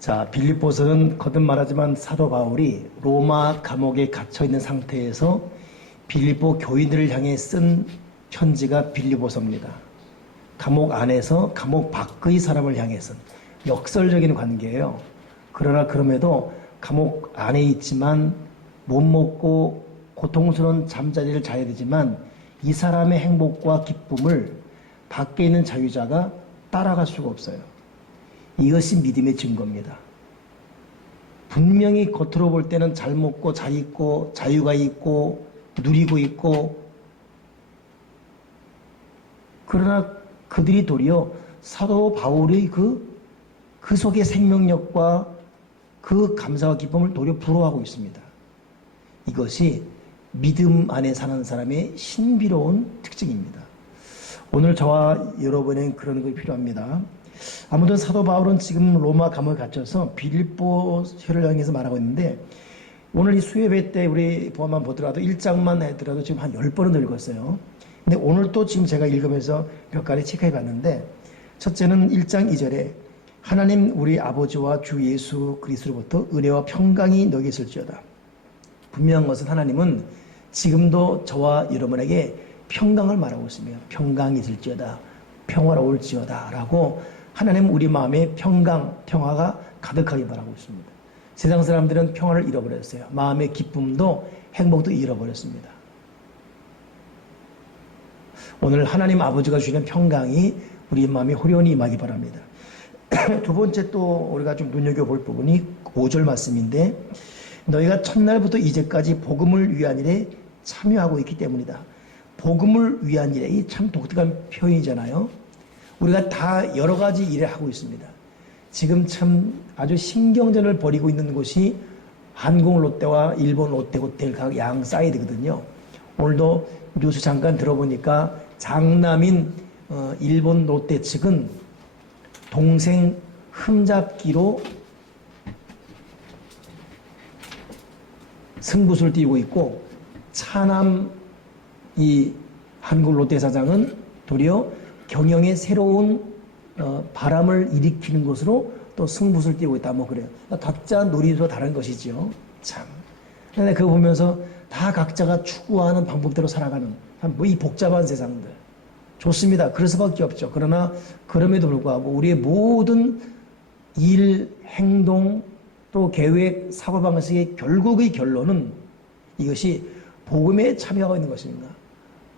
자, 빌립보서는 거듭 말하지만 사도 바울이 로마 감옥에 갇혀 있는 상태에서 빌립보 교인들을 향해 쓴 편지가 빌립보서입니다. 감옥 안에서 감옥 밖의 사람을 향해 쓴 역설적인 관계예요. 그러나 그럼에도 감옥 안에 있지만 못 먹고 고통스러운 잠자리를 자야 되지만 이 사람의 행복과 기쁨을 밖에 있는 자유자가 따라갈 수가 없어요. 이것이 믿음의 증거입니다. 분명히 겉으로 볼 때는 잘 먹고 잘 입고 자유가 있고 누리고 있고, 그러나 그들이 도리어 사도 바울의 그 속의 생명력과 그 감사와 기쁨을 도리어 부러워하고 있습니다. 이것이 믿음 안에 사는 사람의 신비로운 특징입니다. 오늘 저와 여러분에겐 그런 것이 필요합니다. 아무튼 사도 바울은 지금 로마 감옥에 갇혀서 빌립보서를 향해서 말하고 있는데, 오늘 이 수요예배 때 우리 보아만 보더라도 1장만 해더라도 지금 한 10번은 읽었어요. 근데 오늘 또 지금 제가 읽으면서 몇 가지 체크해 봤는데, 첫째는 1장 2절에 하나님 우리 아버지와 주 예수 그리스도로부터 은혜와 평강이 너에게 있을지어다. 분명한 것은 하나님은 지금도 저와 여러분에게 평강을 말하고 있습니다. 평강이 있을지어다, 평화로울지어다 라고 하나님은 우리 마음에 평화가 가득하게 말하고 있습니다. 세상 사람들은 평화를 잃어버렸어요. 마음의 기쁨도 행복도 잃어버렸습니다. 오늘 하나님 아버지가 주시는 평강이 우리 마음에 호련히 임하기 바랍니다. 두 번째 또 우리가 좀 눈여겨볼 부분이 5절 말씀인데, 너희가 첫날부터 이제까지 복음을 위한 일에 참여하고 있기 때문이다. 복음을 위한 일에, 이 참 독특한 표현이잖아요. 우리가 다 여러 가지 일을 하고 있습니다. 지금 참 아주 신경전을 벌이고 있는 곳이 한국 롯데와 일본 롯데 호텔 각 양 사이드거든요. 오늘도 뉴스 잠깐 들어보니까 장남인 일본 롯데 측은 동생 흠잡기로 승부수를 띄우고 있고, 차남 이 한국 롯데 사장은 도리어 경영의 새로운 바람을 일으키는 것으로 또 승부수를 띄우고 있다. 뭐 그래요. 각자 놀이도 다른 것이죠. 참. 근데 그거 보면서 다 각자가 추구하는 방법대로 살아가는 뭐 이 복잡한 세상들. 좋습니다. 그럴 수밖에 없죠. 그러나 그럼에도 불구하고 우리의 모든 일, 행동, 또 계획, 사고방식의 결국의 결론은 이것이 복음에 참여하고 있는 것인가,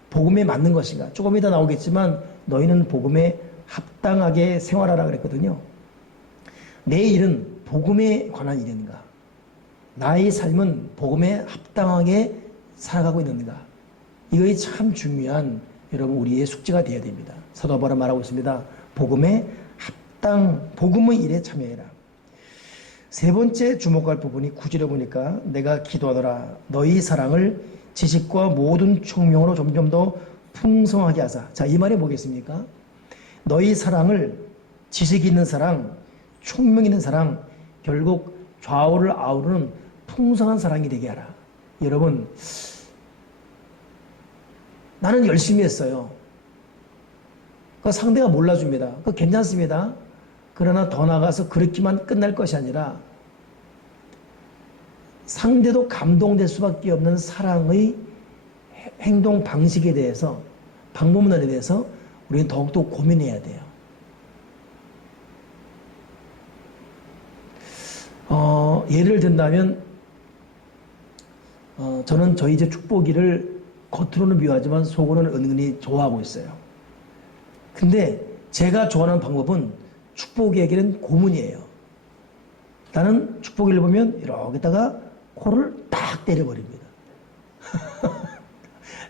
복음에 맞는 것인가. 조금 이따 나오겠지만 너희는 복음에 합당하게 생활하라 그랬거든요. 내 일은 복음에 관한 일인가, 나의 삶은 복음에 합당하게 살아가고 있는가. 이것이 참 중요한 여러분 우리의 숙제가 되어야 됩니다. 사도 바울은 말하고 있습니다. 복음에 복음의 일에 참여해라. 세 번째 주목할 부분이 9절에 보니까 내가 기도하노라 너희 사랑을 지식과 모든 총명으로 점점 더 풍성하게 하사. 자, 이 말이 뭐겠습니까? 너희 사랑을, 지식 있는 사랑, 총명 있는 사랑, 결국 좌우를 아우르는 풍성한 사랑이 되게 하라. 여러분, 나는 열심히 했어요. 상대가 몰라줍니다. 괜찮습니다. 그러나 더 나아가서 그렇게만 끝날 것이 아니라 상대도 감동될 수밖에 없는 사랑의 행동 방식에 대해서, 방법론에 대해서 우리는 더욱더 고민해야 돼요. 예를 든다면 저는 저희 집 축복이를 겉으로는 미워하지만 속으로는 은근히 좋아하고 있어요. 근데 제가 좋아하는 방법은 축복이에게는 고문이에요. 나는 축복이를 보면 이러다가 코를 딱 때려버립니다.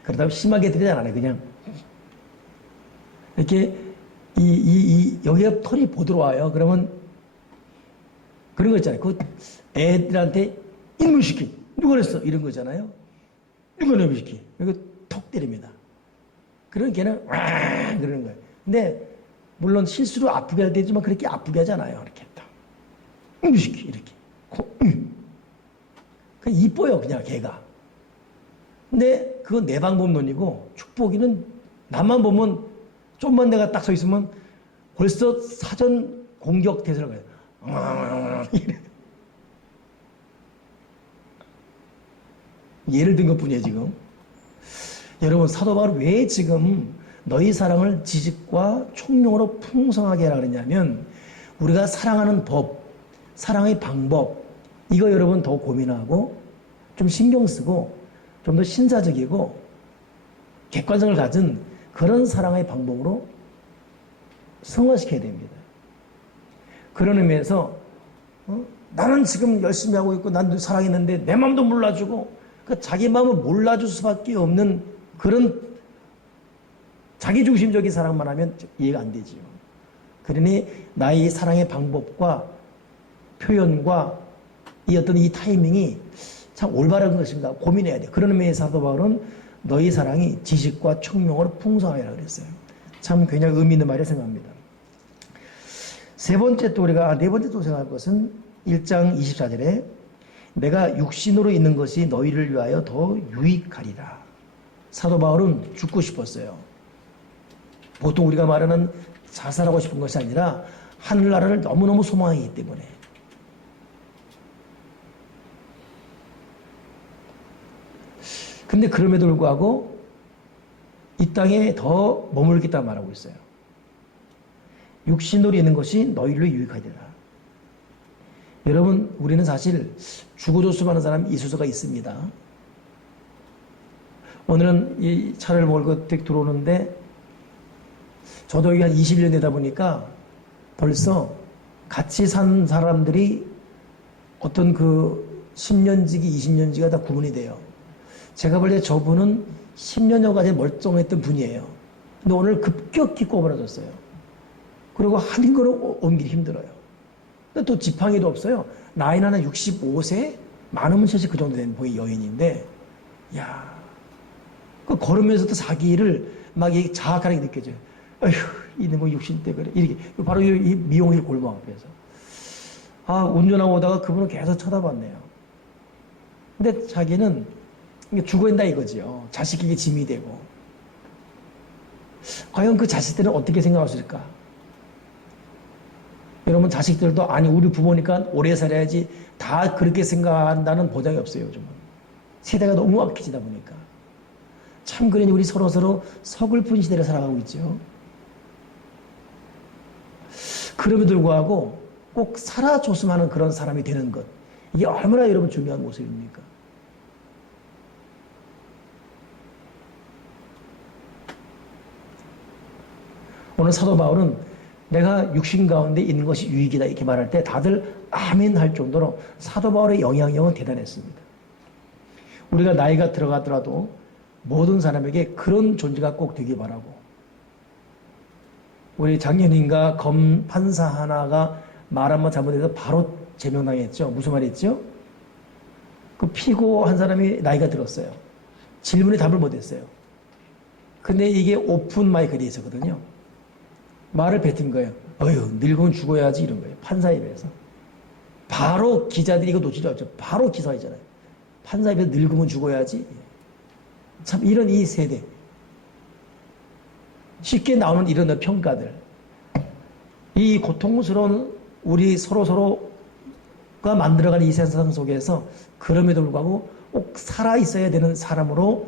그러다가 심하게 때리지 않아요. 그냥 이렇게 여기가 털이 보들어와요. 그러면 그런 거 있잖아요. 그 애들한테 인물시키 누가 그랬어 이런 거잖아요. 누가 인물시키 이거 톡 때립니다. 그런 걔는 와 그러는 거예요. 근데 물론 실수로 아프게 할 때지만 그렇게 아프게 하잖아요. 이렇게 딱 인물시키 이렇게 그 이뻐요 그냥 걔가. 근데 그건 내 방법론이고, 축복이는 나만 보면 좀만 내가 딱 서 있으면 벌써 사전 공격 대사를 가요. 예를 든 것뿐이에요 지금. 여러분 사도 바울은 왜 지금 너희 사랑을 지식과 총명으로 풍성하게 하라 그랬냐면 우리가 사랑하는 법, 사랑의 방법 이거 여러분 더 고민하고 좀 신경 쓰고 좀 더 신사적이고 객관성을 가진 그런 사랑의 방법으로 승화시켜야 됩니다. 그런 의미에서 나는 지금 열심히 하고 있고 난 사랑했는데 내 마음도 몰라주고 그 자기 마음을 몰라줄 수밖에 없는 그런 자기중심적인 사랑만 하면 이해가 안 되지요. 그러니 나의 사랑의 방법과 표현과 이 어떤 이 타이밍이 참 올바른 것인가 고민해야 돼. 그런 의미에서 사도 바울은 너희 사랑이 지식과 총명으로 풍성하리라 그랬어요. 참 굉장히 의미 있는 말이라 생각합니다. 세 번째 또 우리가 네 번째 또 생각할 것은 1장 24절에 내가 육신으로 있는 것이 너희를 위하여 더 유익하리라. 사도 바울은 죽고 싶었어요. 보통 우리가 말하는 자살하고 싶은 것이 아니라 하늘나라를 너무너무 소망하기 때문에. 근데 그럼에도 불구하고 이 땅에 더 머물겠다고 말하고 있어요. 육신으로 있는 것이 너희를 유익하리라. 여러분 우리는 사실 죽어줬으면 하는 사람이 있을 수가 있습니다. 오늘은 이 차를 몰고 들어오는데 저도 여기 한 20년 되다 보니까 벌써 같이 산 사람들이 어떤 그 10년지기 20년지가 다 구분이 돼요. 제가 볼 때 저분은 10년여까지 멀쩡했던 분이에요. 근데 오늘 급격히 꼬부라졌어요. 그리고 한 걸음 옮기기 힘들어요. 근데 또 지팡이도 없어요. 나이는 한 65세? 많으면 사실 그 정도 된 보이 여인인데, 야, 그 걸으면서도 자기를 막 자학하게 느껴져요. 어휴, 이놈의 뭐 60대 그래. 이렇게. 바로 이 미용실 골목 앞에서. 아, 운전하고 오다가 그분을 계속 쳐다봤네요. 근데 자기는 죽어야 된다 이거지요. 자식에게 짐이 되고. 과연 그 자식들은 어떻게 생각하실까? 여러분 자식들도 아니 우리 부모니까 오래 살아야지 다 그렇게 생각한다는 보장이 없어요. 요즘은. 세대가 너무 악해지다 보니까. 참 그러니 우리 서로서로 서글픈 시대를 살아가고 있죠. 그럼에도 불구하고 꼭 살아줬으면 하는 그런 사람이 되는 것. 이게 얼마나 여러분 중요한 모습입니까? 오늘 사도 바울은 내가 육신 가운데 있는 것이 유익이다 이렇게 말할 때 다들 아멘 할 정도로 사도 바울의 영향력은 대단했습니다. 우리가 나이가 들어가더라도 모든 사람에게 그런 존재가 꼭 되길 바라고 우리 작년인가 검 판사 하나가 말 한번 잘못해서 바로 제명당했죠. 무슨 말이었죠? 그 피고한 사람이 나이가 들었어요. 질문에 답을 못했어요. 근데 이게 오픈 마이크에 있었거든요. 말을 뱉은 거예요. 어휴, 늙으면 죽어야지 이런 거예요. 판사에 비해서. 바로 기자들이 이거 놓치지 않죠. 바로 기사이잖아요. 판사에 비해서 늙으면 죽어야지. 참 이런 이 세대. 쉽게 나오는 이런 평가들. 이 고통스러운 우리 서로가 만들어가는 이 세상 속에서 그럼에도 불구하고 꼭 살아있어야 되는 사람으로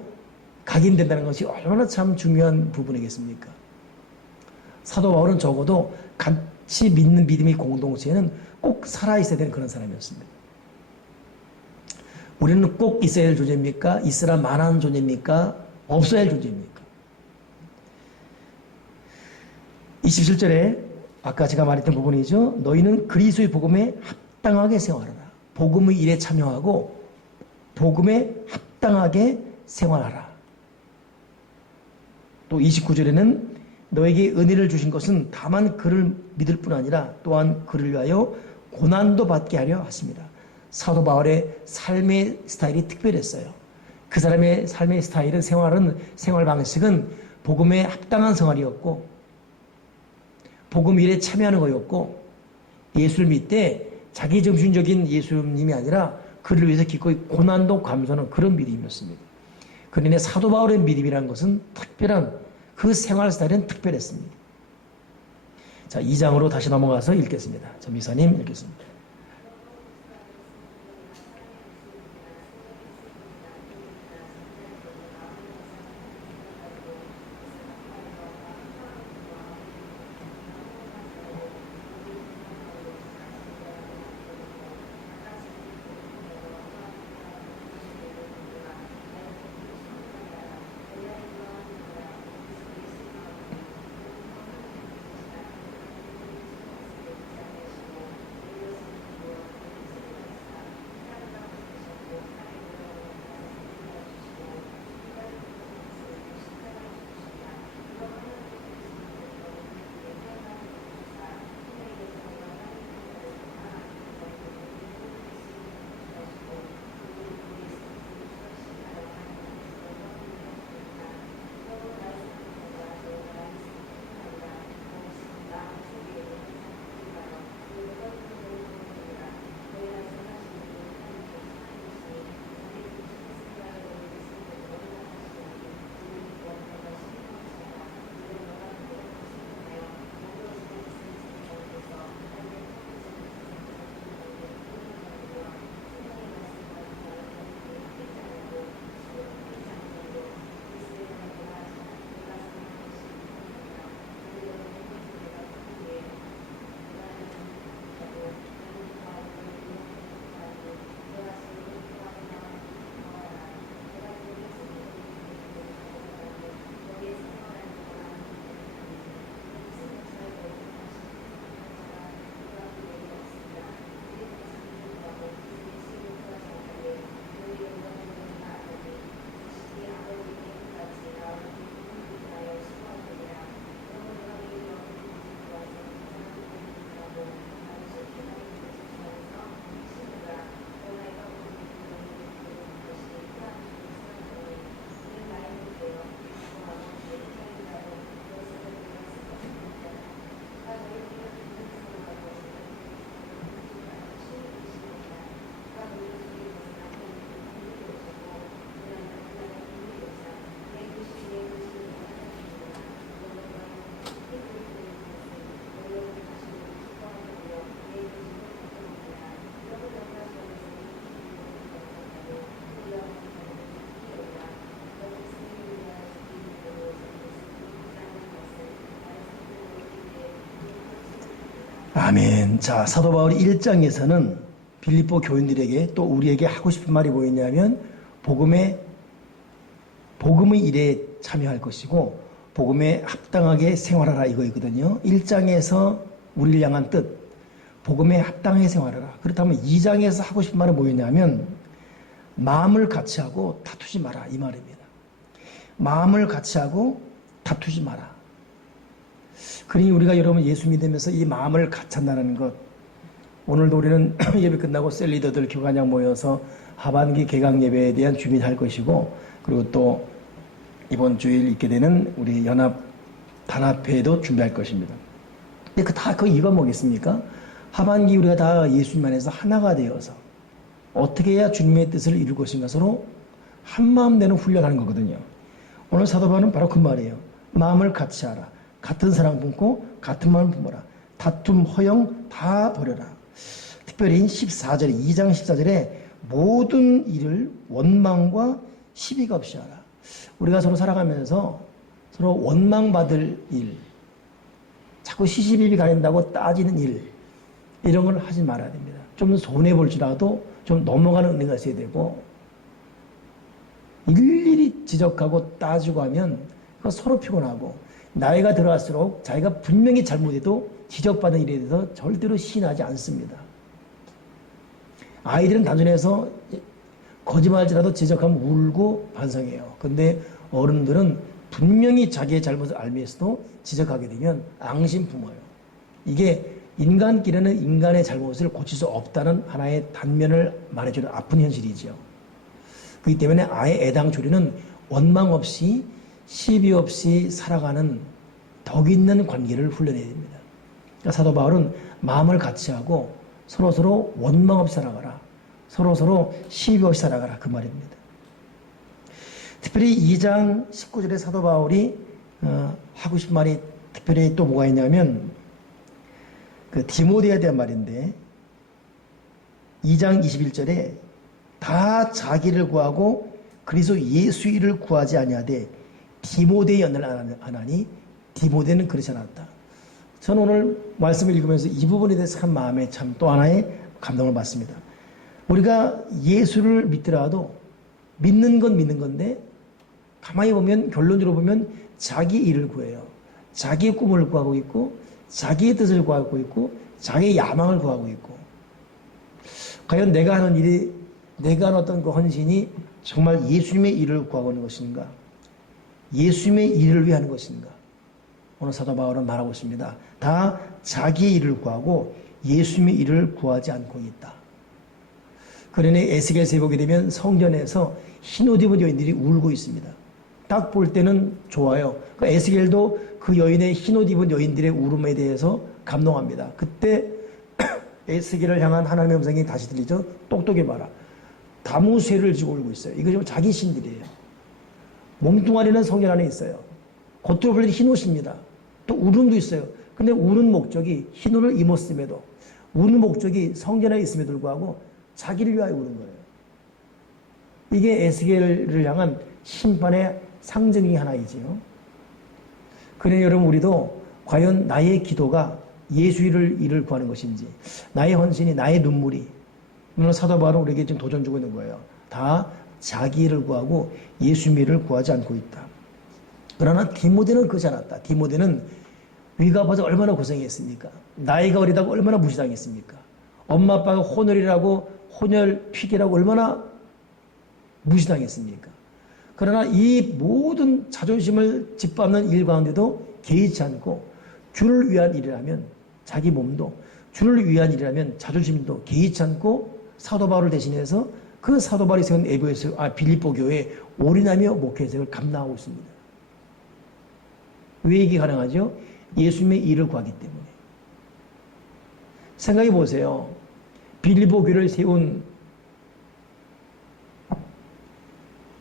각인된다는 것이 얼마나 참 중요한 부분이겠습니까? 사도 바울은 적어도 같이 믿는 믿음의 공동체에는 꼭 살아있어야 되는 그런 사람이었습니다. 우리는 꼭 있어야 할 존재입니까? 있으라 만한 존재입니까? 없어야 할 존재입니까? 27절에 아까 제가 말했던 부분이죠. 너희는 그리스도의 복음에 합당하게 생활하라. 복음의 일에 참여하고 복음에 합당하게 생활하라. 또 29절에는 너에게 은혜를 주신 것은 다만 그를 믿을 뿐 아니라 또한 그를 위하여 고난도 받게 하려 하십니다. 사도 바울의 삶의 스타일이 특별했어요. 그 사람의 삶의 스타일은 생활 방식은 복음에 합당한 생활이었고 복음 일에 참여하는 거였고 예수를 믿되 자기중심적인 예수님이 아니라 그를 위해서 기꺼이 고난도 감수하는 그런 믿음이었습니다. 그러니 사도 바울의 믿음이라는 것은 특별한 그 생활 스타일은 특별했습니다. 자, 2장으로 다시 넘어가서 읽겠습니다. 저 미사님 읽겠습니다. 아멘. 자, 사도 바울이 1장에서는 빌립보 교인들에게 또 우리에게 하고 싶은 말이 뭐였냐면 복음의 일에 참여할 것이고 복음에 합당하게 생활하라 이거이거든요. 1장에서 우리를 향한 뜻, 복음에 합당하게 생활하라. 그렇다면 2장에서 하고 싶은 말은 뭐였냐면 마음을 같이 하고 다투지 마라 이 말입니다. 마음을 같이 하고 다투지 마라. 그러니 우리가 여러분 예수 믿으면서 이 마음을 같이 한다는 것, 오늘도 우리는 예배 끝나고 셀리더들 교관장 모여서 하반기 개강 예배에 대한 준비를 할 것이고, 그리고 또 이번 주일 있게 되는 우리 연합 단합회도 준비할 것입니다. 근데 그 이유가 뭐겠습니까? 하반기 우리가 다 예수님 안에서 하나가 되어서 어떻게 해야 주님의 뜻을 이룰 것인가 서로 한마음 되는 훈련하는 거거든요. 오늘 사도 바울은 바로 그 말이에요. 마음을 같이 하라. 같은 사랑 품고 같은 마음 품어라. 다툼, 허영 다 버려라. 특별히 14절에 2장 14절에 모든 일을 원망과 시비가 없이 하라. 우리가 서로 살아가면서 서로 원망받을 일, 자꾸 시시비비 가린다고 따지는 일, 이런 걸 하지 말아야 됩니다. 좀 손해볼지라도 좀 넘어가는 은혜가 있어야 되고, 일일이 지적하고 따지고 하면 서로 피곤하고, 나이가 들어갈수록 자기가 분명히 잘못해도 지적받는 일에 대해서 절대로 시인하지 않습니다. 아이들은 단순해서 거짓말할지라도 지적하면 울고 반성해요. 근데 어른들은 분명히 자기의 잘못을 알면서도 지적하게 되면 앙심 품어요. 이게 인간끼리는 인간의 잘못을 고칠 수 없다는 하나의 단면을 말해주는 아픈 현실이죠. 그렇기 때문에 아예 애당초리는 원망 없이 시비 없이 살아가는 덕 있는 관계를 훈련해야 됩니다. 그러니까 사도 바울은 마음을 같이 하고 서로서로 원망 없이 살아가라. 서로서로 시비 없이 살아가라. 그 말입니다. 특별히 2장 19절에 사도 바울이 하고 싶은 말이 특별히 또 뭐가 있냐면 그 디모데에 대한 말인데 2장 21절에 다 자기를 구하고 그리스도 예수 일을 구하지 아니하되 디모데의 연을 안 하니 디모데는 그렇지 않았다. 저는 오늘 말씀을 읽으면서 이 부분에 대해서 참 마음에 참 또 하나의 감동을 받습니다. 우리가 예수를 믿더라도 믿는 건 믿는 건데 가만히 보면 결론적으로 보면 자기 일을 구해요. 자기의 꿈을 구하고 있고 자기의 뜻을 구하고 있고 자기의 야망을 구하고 있고, 과연 내가 하는 일이, 내가 하는 어떤 그 헌신이 정말 예수님의 일을 구하고 있는 것인가, 예수님의 일을 위해 하는 것인가. 오늘 사도 바울은 말하고 있습니다. 다 자기의 일을 구하고 예수님의 일을 구하지 않고 있다. 그러니 에스겔서에 보게 되면 성전에서 흰옷 입은 여인들이 울고 있습니다. 딱 볼 때는 좋아요. 그 에스겔도 그 여인의 흰옷 입은 여인들의 울음에 대해서 감동합니다. 그때 에스겔을 향한 하나님의 음성이 다시 들리죠. 똑똑히 봐라. 다무쇠를 쥐고 울고 있어요. 이거 좀 자기 신들이에요. 몸뚱아리는 성전 안에 있어요. 겉으로 보이는 흰옷입니다. 또 울음도 있어요. 근데 우는 목적이, 흰옷을 입었음에도 우는 목적이 성전에 있음에도 불구하고 자기를 위하여 우는 거예요. 이게 에스겔을 향한 심판의 상징이 하나이지요. 그러니 여러분, 우리도 과연 나의 기도가 예수 일을 구하는 것인지, 나의 헌신이, 나의 눈물이, 오늘 사도 바울은 우리에게 지금 도전 주고 있는 거예요. 다 자기 일을 구하고 예수님 일을 구하지 않고 있다. 그러나 디모데는 그렇지 않았다. 디모데는 위가 아파서 얼마나 고생했습니까? 나이가 어리다고 얼마나 무시당했습니까? 엄마 아빠가 혼혈이라고, 혼혈 픽이라고 얼마나 무시당했습니까? 그러나 이 모든 자존심을 짓밟는 일 가운데도 개의치 않고 주를 위한 일이라면, 자기 몸도 주를 위한 일이라면 자존심도 개의치 않고 사도 바울을 대신해서 그 사도 바울이 세운 빌립보 교회에 올인하며 목회생을 감당하고 있습니다. 왜 이게 가능하죠? 예수님의 일을 구하기 때문에. 생각해 보세요. 빌립보 교회를 세운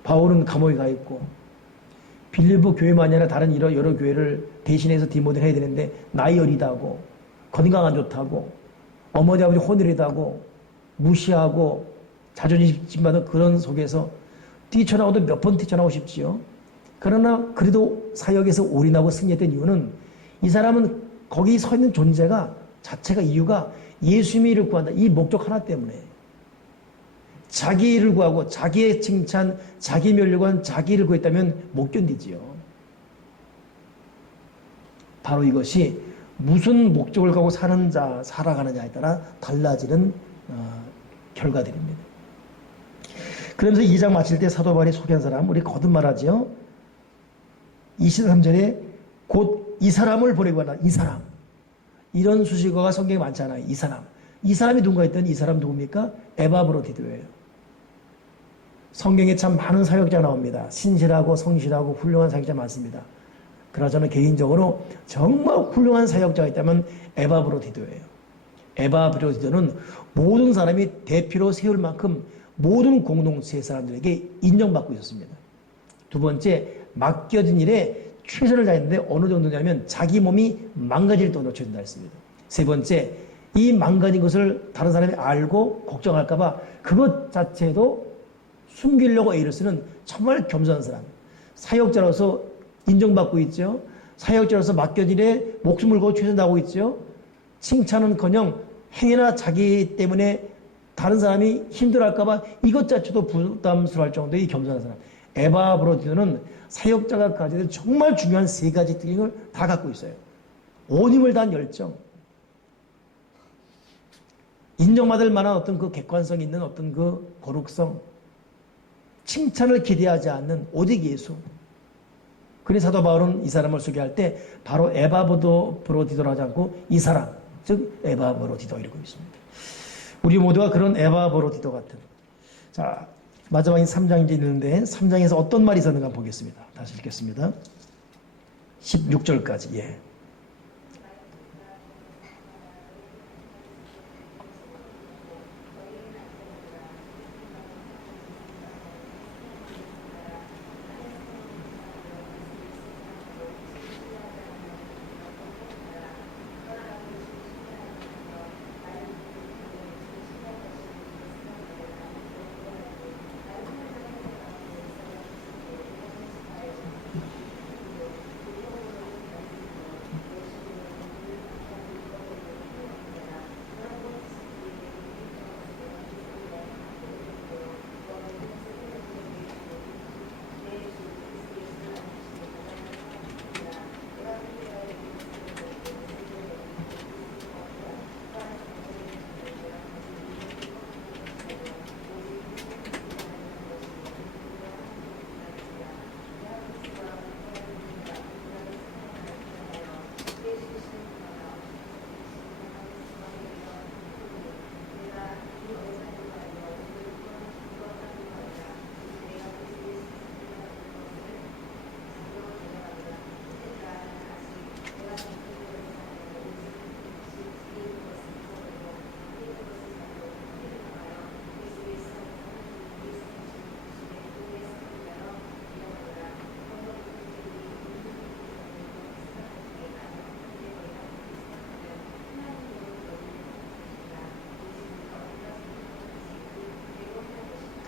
바울은 감옥에 가 있고, 빌립보 교회만이 아니라 다른 여러 교회를 대신해서 디모데를 해야 되는데 나이 어리다고, 건강 안 좋다고, 어머니 아버지 혼혈이다고 무시하고 자존심 짓밟는 그런 속에서 뛰쳐나오도 몇 번 뛰쳐나오고 싶지요. 그러나 그래도 사역에서 올인하고 승리했던 이유는 이 사람은 거기 서 있는 존재가 자체가 이유가 예수님의 일을 구한다. 이 목적 하나 때문에. 자기 일을 구하고 자기의 칭찬, 자기 면류관, 자기 일을 구했다면 못 견디지요. 바로 이것이 무슨 목적을 갖고 살아가느냐에 따라 달라지는 결과들입니다. 그러면서 2장 마칠 때 사도 바울이 소개한 사람, 우리 거듭말하지요. 23절에 곧 이 사람을 보내고 하나, 이 사람. 이런 수식어가 성경에 많잖아요. 이 사람. 이 사람이 누군가 했더니 이 사람 누굽니까? 에바브로디도예요. 성경에 참 많은 사역자 나옵니다. 신실하고 성실하고 훌륭한 사역자 많습니다. 그러나 저는 개인적으로 정말 훌륭한 사역자가 있다면 에바브로디도예요. 에바브로디도는 모든 사람이 대표로 세울 만큼 모든 공동체의 사람들에게 인정받고 있었습니다. 두 번째, 맡겨진 일에 최선을 다했는데 어느 정도냐면 자기 몸이 망가질 정도로 최선을 다했습니다. 세 번째, 이 망가진 것을 다른 사람이 알고 걱정할까봐 그것 자체도 숨기려고 애를 쓰는 정말 겸손한 사람. 사역자로서 인정받고 있죠. 사역자로서 맡겨진 일에 목숨을 걸고 최선 다하고 있죠. 칭찬은커녕 행위나 자기 때문에 다른 사람이 힘들어할까봐 이것 자체도 부담스러워할 정도의 겸손한 사람. 에바브로디도는 사역자가 가지는 정말 중요한 세 가지 특징을 다 갖고 있어요. 온 힘을 다한 열정, 인정받을 만한 어떤 그 객관성 있는 어떤 그 거룩성, 칭찬을 기대하지 않는 오직 예수. 그래서 사도 바울은 이 사람을 소개할 때 바로 에바브로디도로 하지 않고 이 사람, 즉 에바브로디도 이러고 있습니다. 우리 모두가 그런 에바브로디도 같은. 자, 마지막에 3장이 있는데 3장에서 어떤 말이 있었는가 보겠습니다. 다시 읽겠습니다. 16절까지. 예.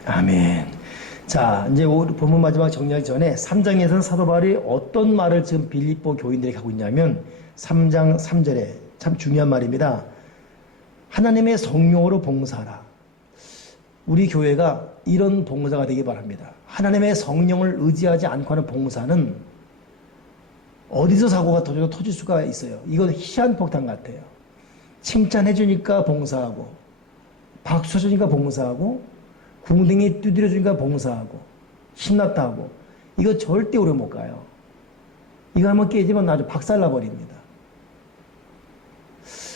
아멘. 자, 이제 본문 마지막 정리하기 전에 3장에서는 사도 바울이 어떤 말을 지금 빌립보 교인들에게 하고 있냐면 3장 3절에 참 중요한 말입니다. 하나님의 성령으로 봉사하라. 우리 교회가 이런 봉사가 되기 바랍니다. 하나님의 성령을 의지하지 않고 하는 봉사는 어디서 사고가 터질 수가 있어요. 이건 시한폭탄 같아요. 칭찬해주니까 봉사하고, 박수 쳐주니까 봉사하고, 궁둥이 두드려주니까 봉사하고, 신났다 하고, 이거 절대 오래 못 가요. 이거 한번 깨지면 아주 박살나버립니다.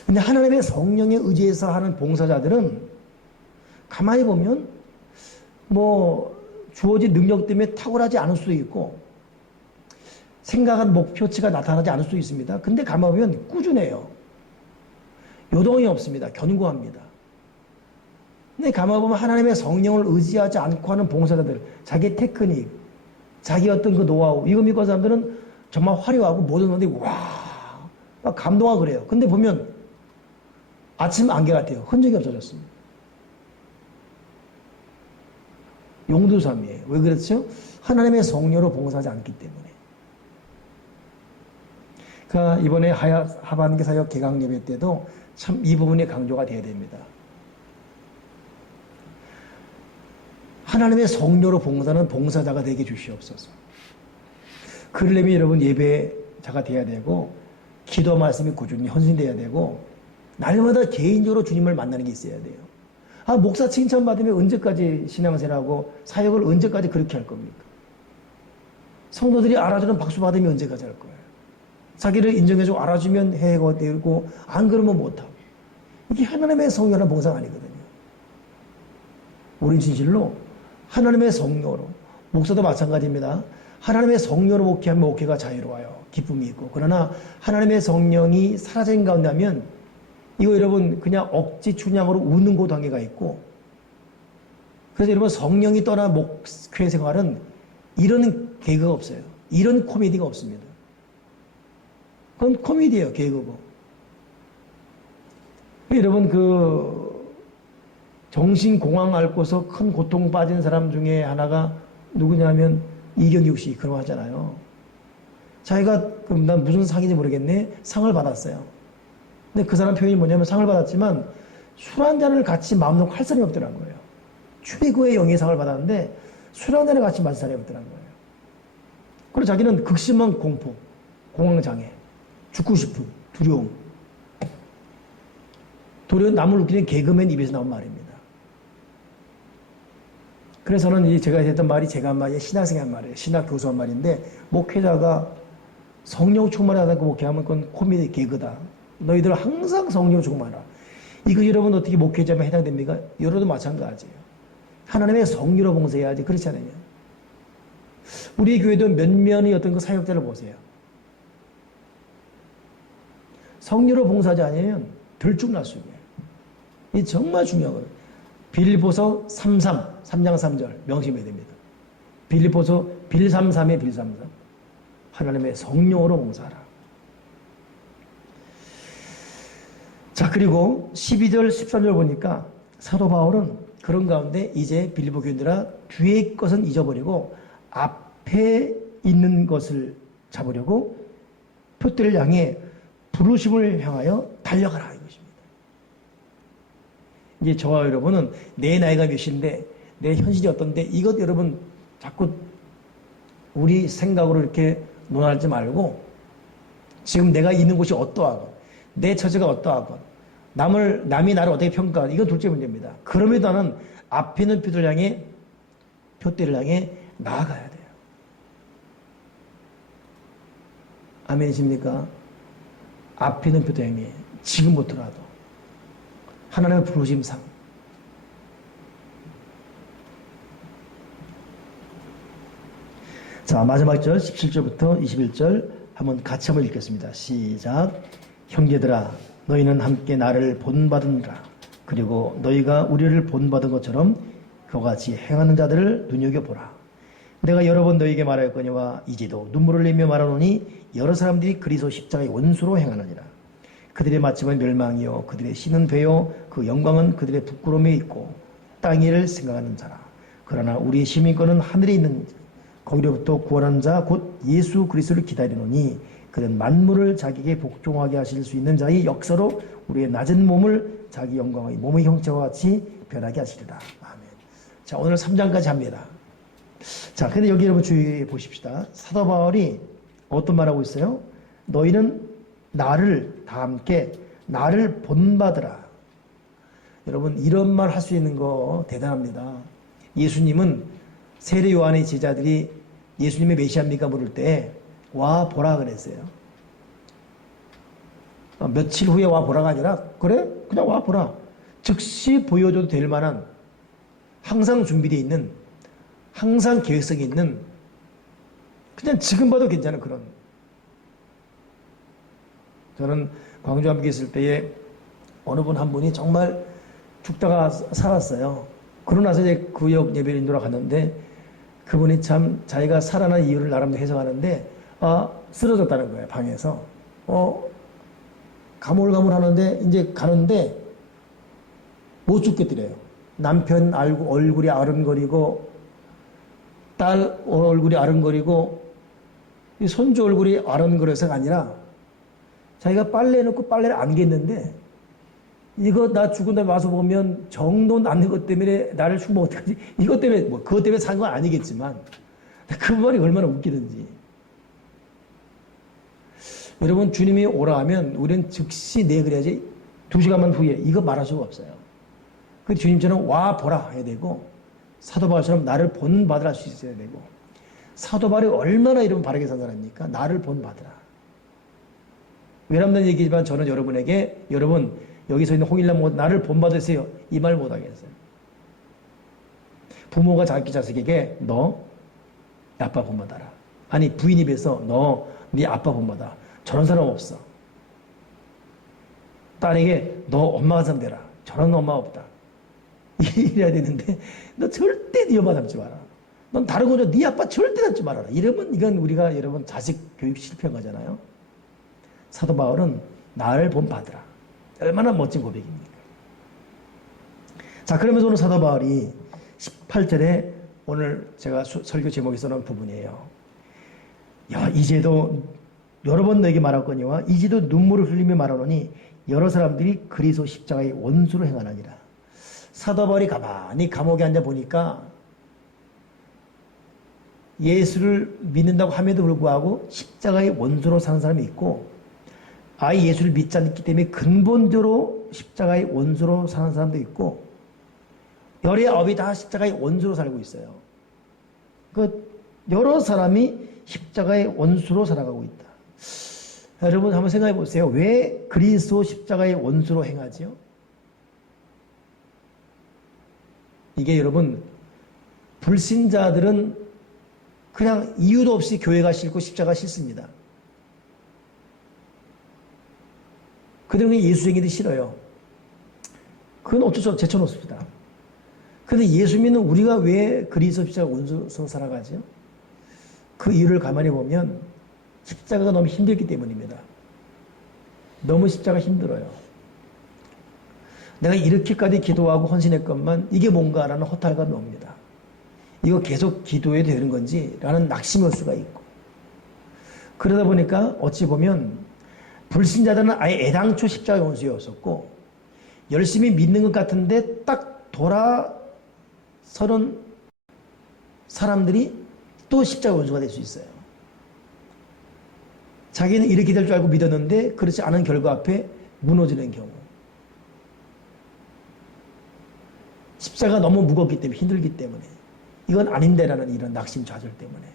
근데 하나님의 성령에 의지해서 하는 봉사자들은 가만히 보면 뭐 주어진 능력 때문에 탁월하지 않을 수도 있고 생각한 목표치가 나타나지 않을 수도 있습니다. 근데 가만히 보면 꾸준해요. 요동이 없습니다. 견고합니다. 근데 가만히 보면 하나님의 성령을 의지하지 않고 하는 봉사자들, 자기 테크닉, 자기 어떤 그 노하우, 이거 믿고 하는 사람들은 정말 화려하고 모든 분들이 와, 막 감동하고 그래요. 근데 보면 아침 안개 같아요. 흔적이 없어졌습니다. 용두삼이에요. 왜 그렇죠? 하나님의 성령으로 봉사하지 않기 때문에. 그러니까 이번에 하반기 사역 개강 예배 때도 참 이 부분이 강조가 돼야 됩니다. 하나님의 성령으로 봉사는 봉사자가 되게 주시옵소서. 그러려면 여러분 예배자가 돼야 되고 기도 말씀이 꾸준히 헌신돼야 되고 날마다 개인적으로 주님을 만나는 게 있어야 돼요. 아, 목사 칭찬받으면 언제까지 신앙생활하고 사역을 언제까지 그렇게 할 겁니까? 성도들이 알아주는 박수 받으면 언제까지 할 거예요? 자기를 인정해주고 알아주면 해가 되고 안 그러면 못하고. 이게 하나님의 성령이라는 봉사가 아니거든요. 우린 진실로 하나님의 성령으로, 목사도 마찬가지입니다. 하나님의 성령으로 목회하면 목회가 자유로워요. 기쁨이 있고. 그러나 하나님의 성령이 사라진 가운데 하면 이거 여러분 그냥 억지 춘향으로 우는 고단계가 있고, 그래서 여러분 성령이 떠난 목회 생활은 이런 개그가 없어요. 이런 코미디가 없습니다. 그건 코미디예요. 개그고. 여러분 정신공황 앓고서 큰 고통 빠진 사람 중에 하나가 누구냐면 이경육 씨 그런 거 하잖아요. 자기가 그럼 난 무슨 상인지 모르겠네. 상을 받았어요. 근데 그 사람 표현이 뭐냐면 상을 받았지만 술 한 잔을 같이 마음 놓고 할 사람이 없더라는 거예요. 최고의 영예상을 받았는데 술 한 잔을 같이 마실 사람이 없더라는 거예요. 그리고 자기는 극심한 공포, 공황장애, 죽고 싶음, 두려움. 도리어 남을 웃기는 개그맨 입에서 나온 말입니다. 그래서는 제가 했던 말이 제가 한 말이 신학생의 한 말이에요. 신학 교수 한 말인데 목회자가 성령 충만하다 고 목회하면 그건 코미디 개그다. 너희들 항상 성령 충만하라. 이거 여러분 어떻게 목회자면 해당됩니까? 여러분도 마찬가지예요. 하나님의 성령으로 봉사해야지. 그렇지 않아요? 우리 교회도 몇몇의 어떤 그 사역자를 보세요. 성령으로 봉사하지 않으면 들쭉날쭉이에요. 이 정말 중요하거든요. 빌립보서 3장 3절 명심해야 됩니다. 빌립보서 빌33에 빌33. 하나님의 성령으로 봉사하라. 자, 그리고 12절 13절 보니까 사도 바울은 그런 가운데 이제 빌립보 교인들아 뒤의 것은 잊어버리고 앞에 있는 것을 잡으려고 표대를 향해 부르심을 향하여 달려가라 이것입니다. 이제 저와 여러분은 내 나이가 몇인데 내 현실이 어떤데 이것 여러분 자꾸 우리 생각으로 이렇게 논하지 말고 지금 내가 있는 곳이 어떠하건 내 처지가 어떠하건 남이 나를 어떻게 평가하건 이건 둘째 문제입니다. 그럼에도 나는 앞에 있는 표대를 향해 나아가야 돼요. 아멘이십니까? 앞에 있는 표대 향해 지금부터라도 하나님의 부르심상 자, 마지막 절 17절부터 21절 한번 같이 한번 읽겠습니다. 시작. 형제들아 너희는 함께 나를 본받으니라. 그리고 너희가 우리를 본받은 것처럼 그와 같이 행하는 자들을 눈여겨보라. 내가 여러 번 너희에게 말하였거니와 이제도 눈물을 흘리며 말하노니 여러 사람들이 그리스도 십자가의 원수로 행하느니라. 그들의 마침은 멸망이요 그들의 신은 배요 그 영광은 그들의 부끄러움에 있고 땅 위를 생각하는 자라. 그러나 우리의 시민권은 하늘에 있는 거기로부터 구원하는 자 곧 예수 그리스도를 기다리노니 그는 만물을 자기에게 복종하게 하실 수 있는 자의 역사로 우리의 낮은 몸을 자기 영광의 몸의 형체와 같이 변하게 하시리라. 아멘. 자, 오늘 3장까지 합니다. 자, 근데 여기 여러분 주의해 보십시다. 사도 바울이 어떤 말하고 있어요? 너희는 나를 다 함께 나를 본받으라. 여러분 이런 말 할 수 있는 거 대단합니다. 예수님은 세례 요한의 제자들이 예수님의 메시아입니까 물을 때 와 보라 그랬어요. 며칠 후에 와 보라가 아니라 그래? 그냥 와 보라. 즉시 보여줘도 될 만한 항상 준비되어 있는 항상 계획성이 있는 그냥 지금 봐도 괜찮은 그런. 저는 광주 함께 있을 때에 어느 분 한 분이 정말 죽다가 살았어요. 그러고 나서 이제 구역 예배를 인도로 갔는데 그분이 참 자기가 살아난 이유를 나름대로 해석하는데 쓰러졌다는 거예요. 방에서. 가물가물 하는데 이제 가는데 못 죽겠더래요. 남편 얼굴이 아른거리고 딸 얼굴이 아른거리고 이 손주 얼굴이 아른거려서가 아니라 자기가 빨래 넣고 빨래를 안겠는데 이거 나 죽은 다음에 와서 보면 정도 낳는 것 때문에 나를 죽으면 어떡하지? 이것 때문에, 뭐, 그것 때문에 산 건 아니겠지만, 그 말이 얼마나 웃기든지. 여러분, 주님이 오라 하면 우리는 즉시 네 그래야지 2시간만 후에 이거 말할 수가 없어요. 그 주님처럼 와 보라 해야 되고, 사도 바울처럼 나를 본받으라 할 수 있어야 되고, 사도 바울이 얼마나 이러면 바르게 산 사람입니까? 나를 본받으라. 외람된 얘기지만 저는 여러분에게, 여러분, 여기서 있는 홍일남 모두 나를 본받으세요. 이 말 못하겠어요. 부모가 자기 자식에게 너 아빠 본받아라. 아니 부인 입에서 너 네 아빠 본받아. 저런 사람 없어. 딸에게 너 엄마가 참 되라. 저런 엄마 없다. 이래야 되는데 너 절대 네 엄마 닮지 마라. 넌 다른 거죠. 네 아빠 절대 닮지 말아라. 이러면 이건 우리가 여러분 자식 교육 실패한 거잖아요. 사도 바울은 나를 본받으라. 얼마나 멋진 고백입니까? 자, 그러면서 오늘 사도 바울이 18절에 오늘 제가 설교 제목에 써놓은 부분이에요. 야, 이제도 여러 번 너에게 말하거니와 이제도 눈물을 흘리며 말하노니 여러 사람들이 그리스도 십자가의 원수로 행하느니라. 사도 바울이 가만히 감옥에 앉아 보니까 예수를 믿는다고 함에도 불구하고 십자가의 원수로 사는 사람이 있고, 아예 예수를 믿지 않기 때문에 근본적으로 십자가의 원수로 사는 사람도 있고, 열의 아홉이 다 십자가의 원수로 살고 있어요. 그 여러 사람이 십자가의 원수로 살아가고 있다. 여러분 한번 생각해 보세요. 왜 그리스도 십자가의 원수로 행하지요? 이게 여러분, 불신자들은 그냥 이유도 없이 교회가 싫고 십자가 싫습니다. 그들은 예수쟁이들이 싫어요. 그건 어쩔 수 없이 제쳐놓습니다. 그런데 예수 믿는 우리가 왜 그리스도 십자가 원수로 살아가죠? 그 이유를 가만히 보면 십자가가 너무 힘들기 때문입니다. 너무 십자가 힘들어요. 내가 이렇게까지 기도하고 헌신했건만 이게 뭔가라는 허탈감이 옵니다. 이거 계속 기도해야 되는 건지 라는 낙심이 올 수가 있고, 그러다 보니까 어찌 보면 불신자들은 아예 애당초 십자가의 원수였었고, 열심히 믿는 것 같은데 딱 돌아서는 사람들이 또 십자가 원수가 될 수 있어요. 자기는 이렇게 될 줄 알고 믿었는데 그렇지 않은 결과 앞에 무너지는 경우. 십자가가 너무 무겁기 때문에, 힘들기 때문에, 이건 아닌데라는 이런 낙심 좌절 때문에.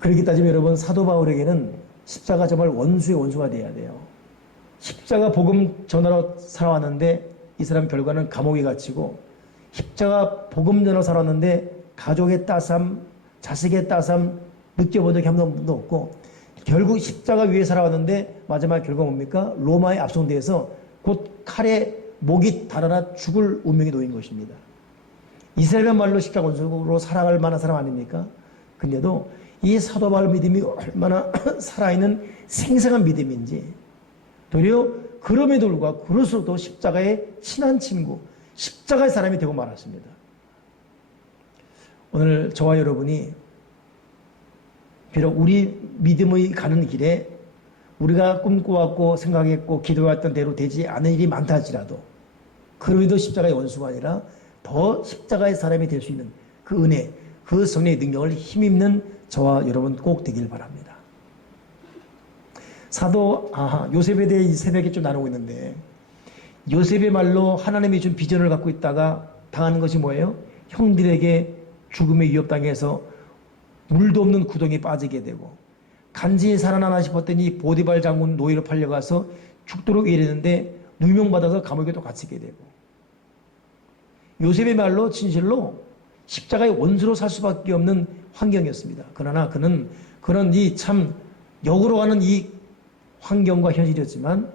그렇게 따지면 여러분, 사도 바울에게는 십자가 정말 원수의 원수가 돼야 돼요. 십자가 복음 전하러 살아왔는데 이 사람 결과는 감옥에 갇히고, 십자가 복음 전하러 살아왔는데 가족의 따삼, 자식의 따삼 느껴본 적이 한 번도 없고, 결국 십자가 위에 살아왔는데 마지막 결과 뭡니까? 로마에 압송돼서 곧 칼에 목이 달아나 죽을 운명에 놓인 것입니다. 이스라엘 말로 십자가 원수로 살아갈 만한 사람 아닙니까? 근데도 이 사도 바울 믿음이 얼마나 살아있는 생생한 믿음인지, 도리어 그럼에도 불구하고 그럴수록도 십자가의 친한 친구, 십자가의 사람이 되고 말았습니다. 오늘 저와 여러분이 비록 우리 믿음의 가는 길에 우리가 꿈꿔왔고 생각했고 기도했던 대로 되지 않은 일이 많다 할지라도, 그럼에도 십자가의 원수가 아니라 더 십자가의 사람이 될 수 있는 그 은혜, 그 성령의 능력을 힘입는 저와 여러분 꼭 되길 바랍니다. 사도 요셉에 대해 이 새벽에 좀 나누고 있는데, 요셉의 말로 하나님이 준 비전을 갖고 있다가 당하는 것이 뭐예요? 형들에게 죽음에 위협당해서 물도 없는 구덩이에 빠지게 되고, 간신히 살아나나 싶었더니 보디발 장군 노예로 팔려가서 죽도록 이랬는데 누명받아서 감옥에 또 갇히게 되고, 요셉의 말로 진실로 십자가의 원수로 살 수밖에 없는 환경이었습니다. 그러나 그는 이 참 역으로 가는 이 환경과 현실이었지만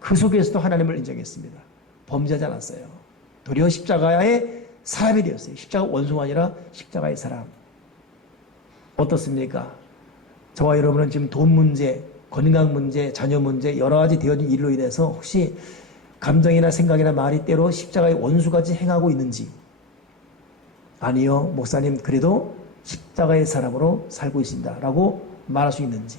그 속에서도 하나님을 인정했습니다. 범죄하지 않았어요. 도리어 십자가의 사람이 되었어요. 십자가 원수가 아니라 십자가의 사람. 어떻습니까? 저와 여러분은 지금 돈 문제, 건강 문제, 자녀 문제, 여러 가지 되어진 일로 인해서 혹시 감정이나 생각이나 말이 때로 십자가의 원수같이 행하고 있는지, 아니요, 목사님 그래도 십자가의 사람으로 살고 있습니다 라고 말할 수 있는지.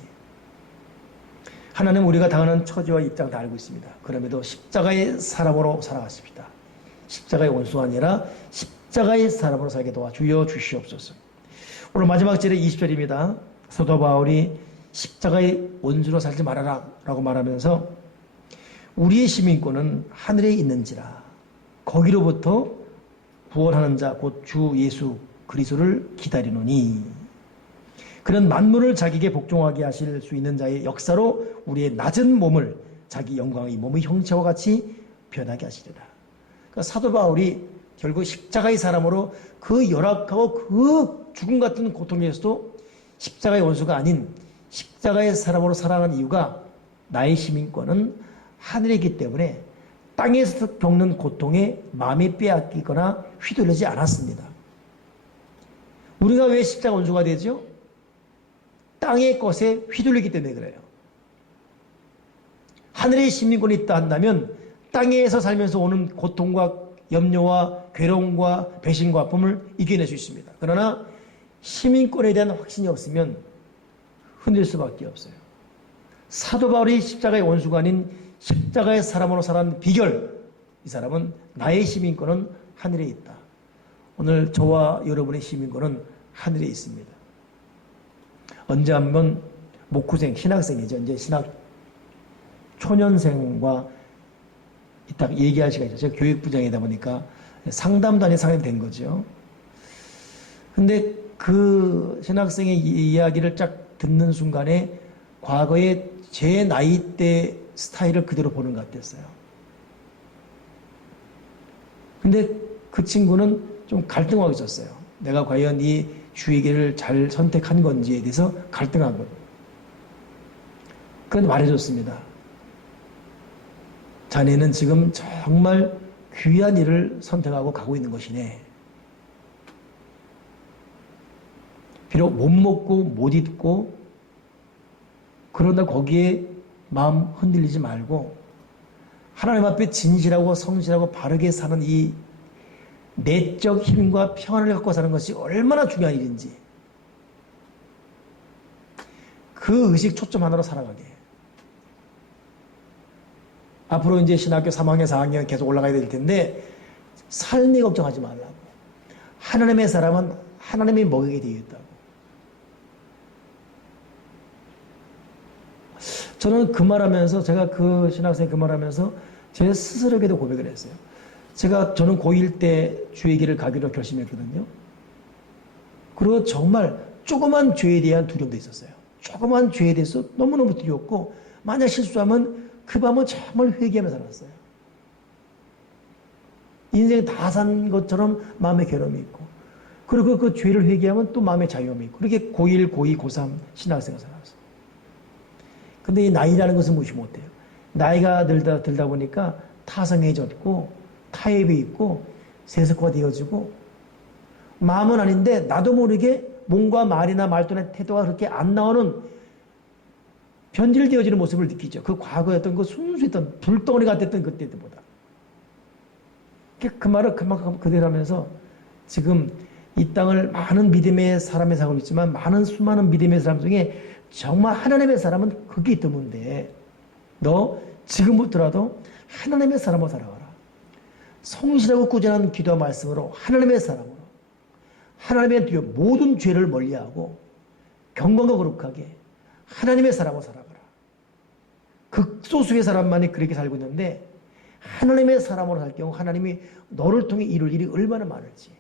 하나님 우리가 당하는 처지와 입장 다 알고 있습니다. 그럼에도 십자가의 사람으로 살아갔습니다. 십자가의 원수가 아니라 십자가의 사람으로 살게 도와주여 주시옵소서. 오늘 마지막 절의 20절입니다. 사도 바울이 십자가의 원수로 살지 말아라 라고 말하면서 우리의 시민권은 하늘에 있는지라 거기로부터 구원하는 자 곧 주 예수 그리스도를 기다리노니 그는 만물을 자기에게 복종하게 하실 수 있는 자의 역사로 우리의 낮은 몸을 자기 영광의 몸의 형체와 같이 변하게 하시리라. 그러니까 사도 바울이 결국 십자가의 사람으로 그 열악하고 그 죽음 같은 고통에서도 십자가의 원수가 아닌 십자가의 사람으로 살아가는 이유가 나의 시민권은 하늘에 있기 때문에 땅에서 겪는 고통에 마음이 빼앗기거나 휘둘리지 않았습니다. 우리가 왜 십자가 원수가 되죠? 땅의 것에 휘둘리기 때문에 그래요. 하늘의 시민권이 있다 한다면 땅에서 살면서 오는 고통과 염려와 괴로움과 배신과 아픔을 이겨낼 수 있습니다. 그러나 시민권에 대한 확신이 없으면 흔들 수밖에 없어요. 사도 바울이 십자가의 원수가 아닌 십자가의 사람으로 살아가는 비결, 이 사람은 나의 시민권은 하늘에 있다. 오늘 저와 여러분의 시민권은 하늘에 있습니다. 언제 한번 목구생, 신학생이죠. 이제 초년생과 딱 얘기할 시간이 있어요. 제가 교육부장이다 보니까 상담도 아닌 상담이 된 거죠. 근데 그 신학생의 이야기를 쫙 듣는 순간에 과거에 제 나이 때 스타일을 그대로 보는 것 같았어요. 근데 그 친구는 좀 갈등하고 있었어요. 내가 과연 이 주의기를 잘 선택한 건지에 대해서 갈등한 거예요. 그런데 말해줬습니다. 자네는 지금 정말 귀한 일을 선택하고 가고 있는 것이네. 비록 못 먹고 못 입고 그러나 거기에 마음 흔들리지 말고 하나님 앞에 진실하고 성실하고 바르게 사는 이 내적 힘과 평안을 갖고 사는 것이 얼마나 중요한 일인지 그 의식 초점 하나로 살아가게. 앞으로 이제 신학교 3학년, 4학년 계속 올라가야 될 텐데 삶이 걱정하지 말라고. 하나님의 사람은 하나님이 먹이게 되어 있다고. 저는 그 말하면서 제가 그 신학생 그 말하면서 제 스스로에게도 고백을 했어요. 저는 고1 때 주의기를 가기로 결심했거든요. 그리고 정말 조그만 죄에 대한 두려움도 있었어요. 조그만 죄에 대해서 너무너무 두려웠고 만약 실수하면 그 밤은 정말 회개하며 살았어요. 인생 다 산 것처럼 마음에 괴로움이 있고 그리고 그 죄를 회개하면 또 마음에 자유함이 있고 그렇게 고1, 고2, 고3 신학생을 살았어요. 근데 이 나이라는 것은 무시 못해요. 나이가 들다 보니까 타성해졌고 타협이 있고 세속화되어지고 마음은 아닌데 나도 모르게 몸과 말이나 말투나 태도가 그렇게 안 나오는 변질되어지는 모습을 느끼죠. 그 과거에 어떤 그 순수했던 불덩어리 같았던 그때보다. 그 말을 그만큼 그대로 하면서 지금 이 땅을 많은 믿음의 사람의 살고 있지만 많은 수많은 믿음의 사람 중에 정말 하나님의 사람은 그게 드문데 너 지금부터라도 하나님의 사람으로 살아가라. 성실하고 꾸준한 기도와 말씀으로 하나님의 사람으로 하나님의 뒤에 모든 죄를 멀리하고 경건과 거룩하게 하나님의 사람으로 살아가라. 극소수의 사람만이 그렇게 살고 있는데 하나님의 사람으로 살 경우 하나님이 너를 통해 이룰 일이 얼마나 많을지.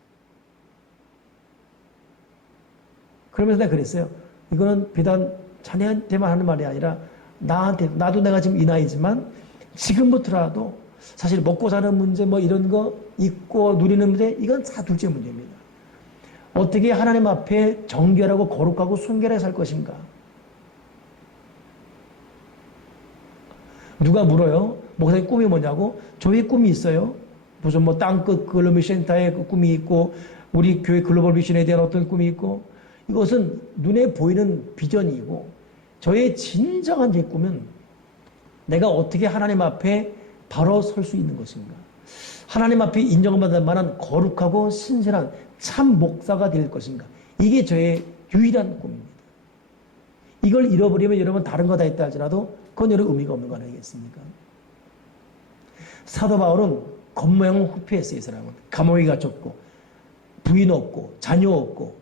그러면서 내가 그랬어요. 이거는 비단 자네한테만 하는 말이 아니라 나한테, 나도 내가 지금 이 나이지만 지금부터라도 사실 먹고 사는 문제 뭐 이런 거 있고 누리는 문제 이건 다 둘째 문제입니다. 어떻게 하나님 앞에 정결하고 거룩하고 순결하게 살 것인가. 누가 물어요? 목사님 꿈이 뭐냐고? 저의 꿈이 있어요. 무슨 뭐 땅끝 글로벌 센터의 그 꿈이 있고 우리 교회 글로벌 미션에 대한 어떤 꿈이 있고 이것은 눈에 보이는 비전이고 저의 진정한 제 꿈은 내가 어떻게 하나님 앞에 바로 설 수 있는 것인가. 하나님 앞에 인정받을 만한 거룩하고 신실한 참 목사가 될 것인가. 이게 저의 유일한 꿈입니다. 이걸 잃어버리면 여러분 다른 거 다 있다 할지라도 그건 여러 의미가 없는 거 아니겠습니까? 사도 바울은 겉모양은 후피했어요. 이 사람은 감옥에 갇혔고 부인 없고 자녀 없고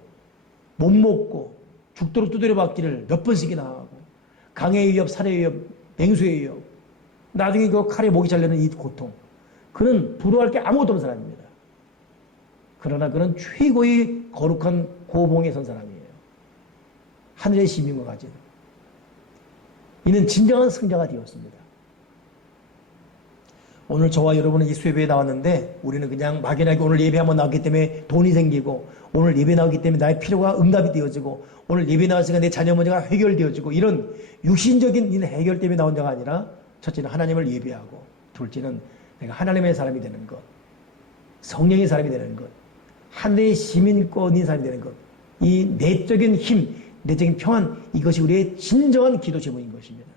못 먹고 죽도록 두드려 맞기를 몇 번씩이나 하고 강의 위협, 살해 위협, 맹수의 위협, 나중에 그 칼에 목이 잘리는 이 고통. 그는 부러워할 게 아무것도 없는 사람입니다. 그러나 그는 최고의 거룩한 고봉에 선 사람이에요. 하늘의 시민과 가진. 이는 진정한 승자가 되었습니다. 오늘 저와 여러분은 이 수요예배에 나왔는데 우리는 그냥 막연하게 오늘 예배 한번 나왔기 때문에 돈이 생기고 오늘 예배 나오기 때문에 나의 필요가 응답이 되어지고 오늘 예배 나왔으니까 내 자녀 문제가 해결되어지고 이런 육신적인 해결 때문에 나온 자가 아니라 첫째는 하나님을 예배하고 둘째는 내가 하나님의 사람이 되는 것, 성령의 사람이 되는 것, 하늘의 시민권인 사람이 되는 것, 이 내적인 힘, 내적인 평안, 이것이 우리의 진정한 기도 제목인 것입니다.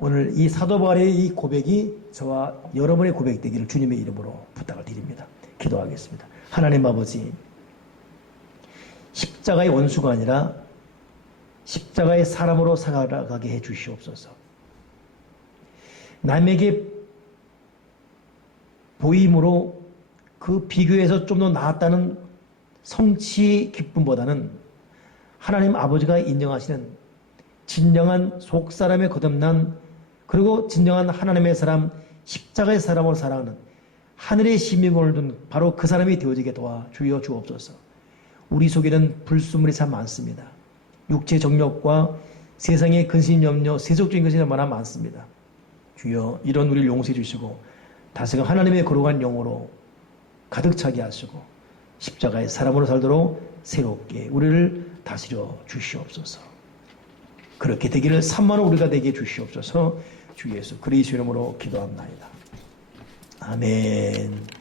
오늘 이 사도 바울의 이 고백이 저와 여러분의 고백 되기를 주님의 이름으로 부탁을 드립니다. 기도하겠습니다. 하나님 아버지, 십자가의 원수가 아니라 십자가의 사람으로 살아가게 해 주시옵소서. 남에게 보임으로 그 비교해서 좀 더 나았다는 성취 기쁨보다는 하나님 아버지가 인정하시는 진정한 속사람의 거듭난 그리고 진정한 하나님의 사람, 십자가의 사람으로 살아가는 하늘의 시민권을 둔 바로 그 사람이 되어지게 도와 주여 주옵소서. 우리 속에는 불순물이 참 많습니다. 육체 정욕과 세상의 근심 염려, 세속적인 것이 얼마나 많습니다. 주여 이런 우리를 용서해 주시고 다시금 하나님의 거룩한 영으로 가득 차게 하시고 십자가의 사람으로 살도록 새롭게 우리를 다스려 주시옵소서. 그렇게 되기를 산만한 우리가 되게 주시옵소서. 주 예수 그리스도 이름으로 기도합나이다. 아멘.